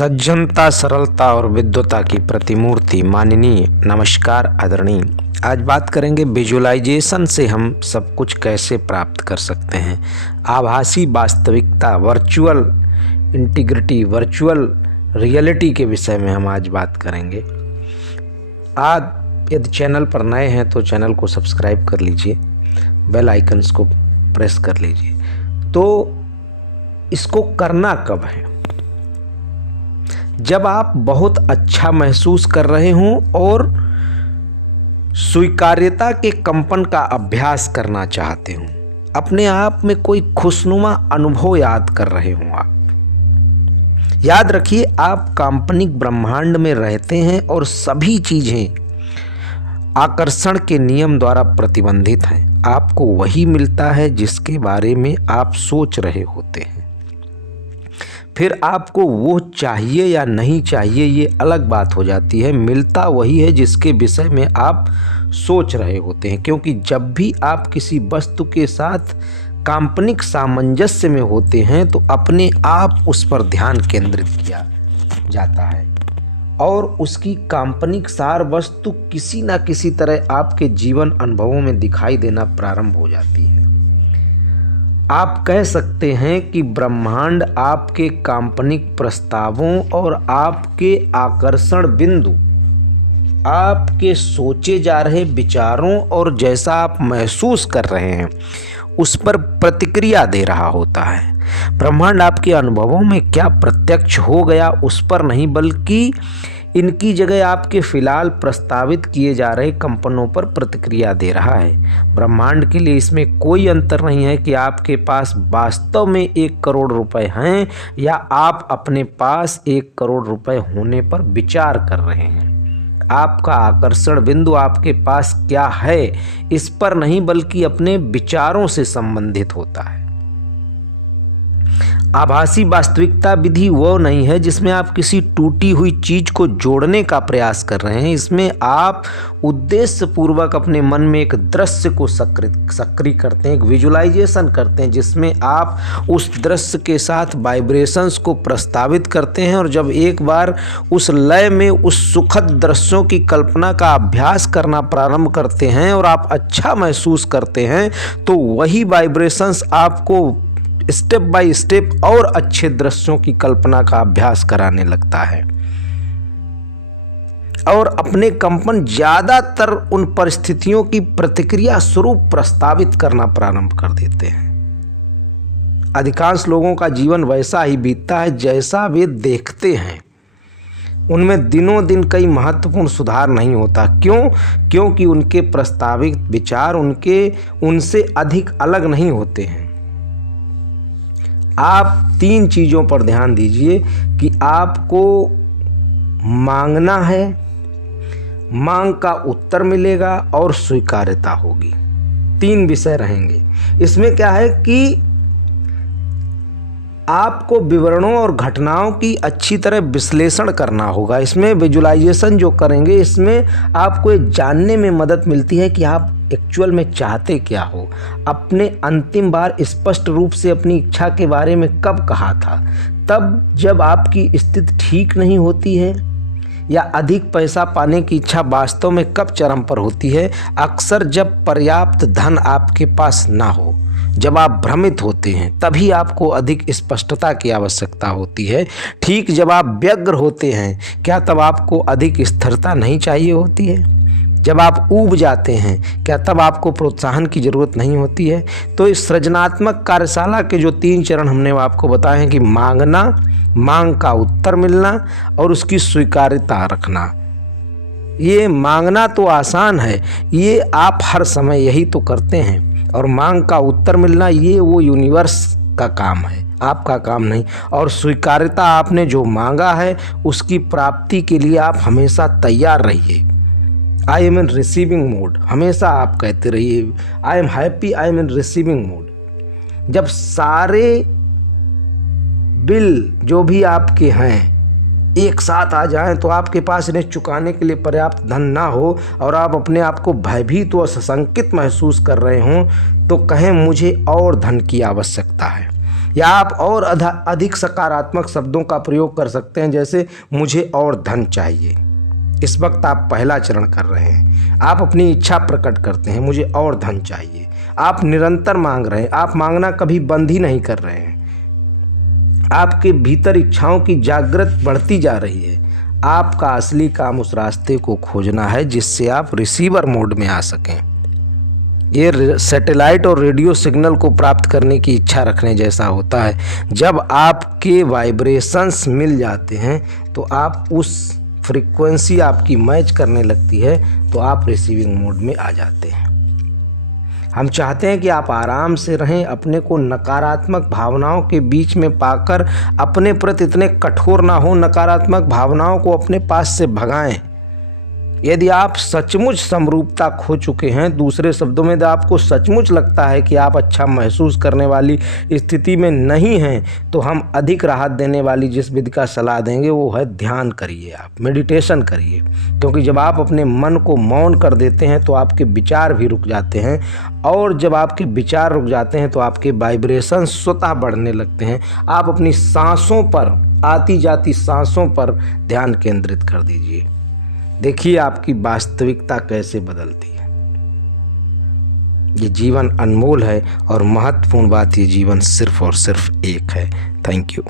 सज्जनता, सरलता और विद्वता की प्रतिमूर्ति माननीय, नमस्कार आदरणीय। आज बात करेंगे विजुअलाइजेशन से हम सब कुछ कैसे प्राप्त कर सकते हैं। आभासी वास्तविकता, वर्चुअल इंटीग्रिटी, वर्चुअल रियलिटी के विषय में हम आज बात करेंगे। आज यदि चैनल पर नए हैं तो चैनल को सब्सक्राइब कर लीजिए, बेल आइकन्स को प्रेस कर लीजिए। तो इसको करना कब है? जब आप बहुत अच्छा महसूस कर रहे हों और स्वीकार्यता के कंपन का अभ्यास करना चाहते हों, अपने आप में कोई खुशनुमा अनुभव याद कर रहे हों। आप याद रखिए, आप काल्पनिक ब्रह्मांड में रहते हैं और सभी चीजें आकर्षण के नियम द्वारा प्रतिबंधित हैं। आपको वही मिलता है जिसके बारे में आप सोच रहे होते हैं। फिर आपको वो चाहिए या नहीं चाहिए, ये अलग बात हो जाती है। मिलता वही है जिसके विषय में आप सोच रहे होते हैं, क्योंकि जब भी आप किसी वस्तु के साथ काल्पनिक सामंजस्य में होते हैं तो अपने आप उस पर ध्यान केंद्रित किया जाता है और उसकी काल्पनिक सार वस्तु किसी न किसी तरह आपके जीवन अनुभवों में दिखाई देना प्रारंभ हो जाती है। आप कह सकते हैं कि ब्रह्मांड आपके काल्पनिक प्रस्तावों और आपके आकर्षण बिंदु, आपके सोचे जा रहे विचारों और जैसा आप महसूस कर रहे हैं उस पर प्रतिक्रिया दे रहा होता है। ब्रह्मांड आपके अनुभवों में क्या प्रत्यक्ष हो गया उस पर नहीं, बल्कि इनकी जगह आपके फिलहाल प्रस्तावित किए जा रहे कंपनों पर प्रतिक्रिया दे रहा है। ब्रह्मांड के लिए इसमें कोई अंतर नहीं है कि आपके पास वास्तव में 1 करोड़ रुपए हैं या आप अपने पास 1 करोड़ रुपए होने पर विचार कर रहे हैं। आपका आकर्षण बिंदु आपके पास क्या है इस पर नहीं, बल्कि अपने विचारों से संबंधित होता है। आभासी वास्तविकता विधि वो नहीं है जिसमें आप किसी टूटी हुई चीज को जोड़ने का प्रयास कर रहे हैं। इसमें आप उद्देश्य पूर्वक अपने मन में एक दृश्य को सक्रिय करते हैं, एक विजुअलाइजेशन करते हैं, जिसमें आप उस दृश्य के साथ वाइब्रेशंस को प्रस्तावित करते हैं। और जब एक बार उस लय में उस सुखद दृश्यों की कल्पना का अभ्यास करना प्रारंभ करते हैं और आप अच्छा महसूस करते हैं, तो वही वाइब्रेशंस आपको स्टेप बाय स्टेप और अच्छे दृश्यों की कल्पना का अभ्यास कराने लगता है और अपने कंपन ज्यादातर उन परिस्थितियों की प्रतिक्रिया स्वरूप प्रस्तावित करना प्रारंभ कर देते हैं। अधिकांश लोगों का जीवन वैसा ही बीतता है जैसा वे देखते हैं। उनमें दिनों दिन कई महत्वपूर्ण सुधार नहीं होता। क्यों? क्योंकि उनके प्रस्तावित विचार उनसे अधिक अलग नहीं होते हैं। आप 3 चीजों पर ध्यान दीजिए कि आपको मांगना है, मांग का उत्तर मिलेगा और स्वीकार्यता होगी। 3 विषय रहेंगे। इसमें क्या है कि आपको विवरणों और घटनाओं की अच्छी तरह विश्लेषण करना होगा। इसमें विजुअलाइजेशन जो करेंगे, इसमें आपको ये जानने में मदद मिलती है कि आप एक्चुअल में चाहते क्या हो। अपने अंतिम बार स्पष्ट रूप से अपनी इच्छा के बारे में कब कहा था? तब जब आपकी स्थिति ठीक नहीं होती है, या अधिक पैसा पाने की इच्छा वास्तव में कब चरम पर होती है? अक्सर जब पर्याप्त धन आपके पास ना हो, जब आप भ्रमित होते हैं, तभी आपको अधिक स्पष्टता की आवश्यकता होती है। ठीक जब आप व्यग्र होते हैं, क्या तब आपको अधिक स्थिरता नहीं चाहिए होती है? जब आप ऊब जाते हैं, क्या तब आपको प्रोत्साहन की जरूरत नहीं होती है? तो इस सृजनात्मक कार्यशाला के जो 3 चरण हमने आपको बताए हैं कि मांगना, मांग का उत्तर मिलना और उसकी स्वीकार्यता रखना। ये मांगना तो आसान है, ये आप हर समय यही तो करते हैं, और मांग का उत्तर मिलना ये वो यूनिवर्स का काम है, आपका काम नहीं। और स्वीकार्यता, आपने जो मांगा है उसकी प्राप्ति के लिए आप हमेशा तैयार रहिए। I am in receiving mode, हमेशा आप कहते रहिए I am happy, I am in receiving mode. जब सारे बिल जो भी आपके हैं एक साथ आ जाएं तो आपके पास इन्हें चुकाने के लिए पर्याप्त धन ना हो और आप अपने आप को भयभीत व सशंकित महसूस कर रहे हों, तो कहें मुझे और धन की आवश्यकता है। या आप और अधिक सकारात्मक शब्दों का प्रयोग कर सकते हैं, जैसे मुझे और धन चाहिए। इस वक्त आप पहला चरण कर रहे हैं, आप अपनी इच्छा प्रकट करते हैं, मुझे और धन चाहिए। आप निरंतर मांग रहे हैं, आप मांगना कभी बंद ही नहीं कर रहे हैं। आपके भीतर इच्छाओं की जागृत बढ़ती जा रही है। आपका असली काम उस रास्ते को खोजना है जिससे आप रिसीवर मोड में आ सकें। ये सैटेलाइट और रेडियो सिग्नल को प्राप्त करने की इच्छा रखने जैसा होता है। जब आपके वाइब्रेशंस मिल जाते हैं तो आप उस फ्रीक्वेंसी आपकी मैच करने लगती है, तो आप रिसीविंग मोड में आ जाते हैं। हम चाहते हैं कि आप आराम से रहें, अपने को नकारात्मक भावनाओं के बीच में पाकर अपने प्रति इतने कठोर ना हो, नकारात्मक भावनाओं को अपने पास से भगाएं। यदि आप सचमुच समरूपता खो चुके हैं, दूसरे शब्दों में यदि आपको सचमुच लगता है कि आप अच्छा महसूस करने वाली स्थिति में नहीं हैं, तो हम अधिक राहत देने वाली जिस विधि का सलाह देंगे वो है ध्यान करिए, आप मेडिटेशन करिए। क्योंकि जब आप अपने मन को मौन कर देते हैं तो आपके विचार भी रुक जाते हैं, और जब आपके विचार रुक जाते हैं तो आपके वाइब्रेशन स्वतः बढ़ने लगते हैं। आप अपनी सांसों पर, आती जाती सांसों पर ध्यान केंद्रित कर दीजिए। देखिए आपकी वास्तविकता कैसे बदलती है। ये जीवन अनमोल है और महत्वपूर्ण बात, ये जीवन सिर्फ और सिर्फ एक है। Thank you.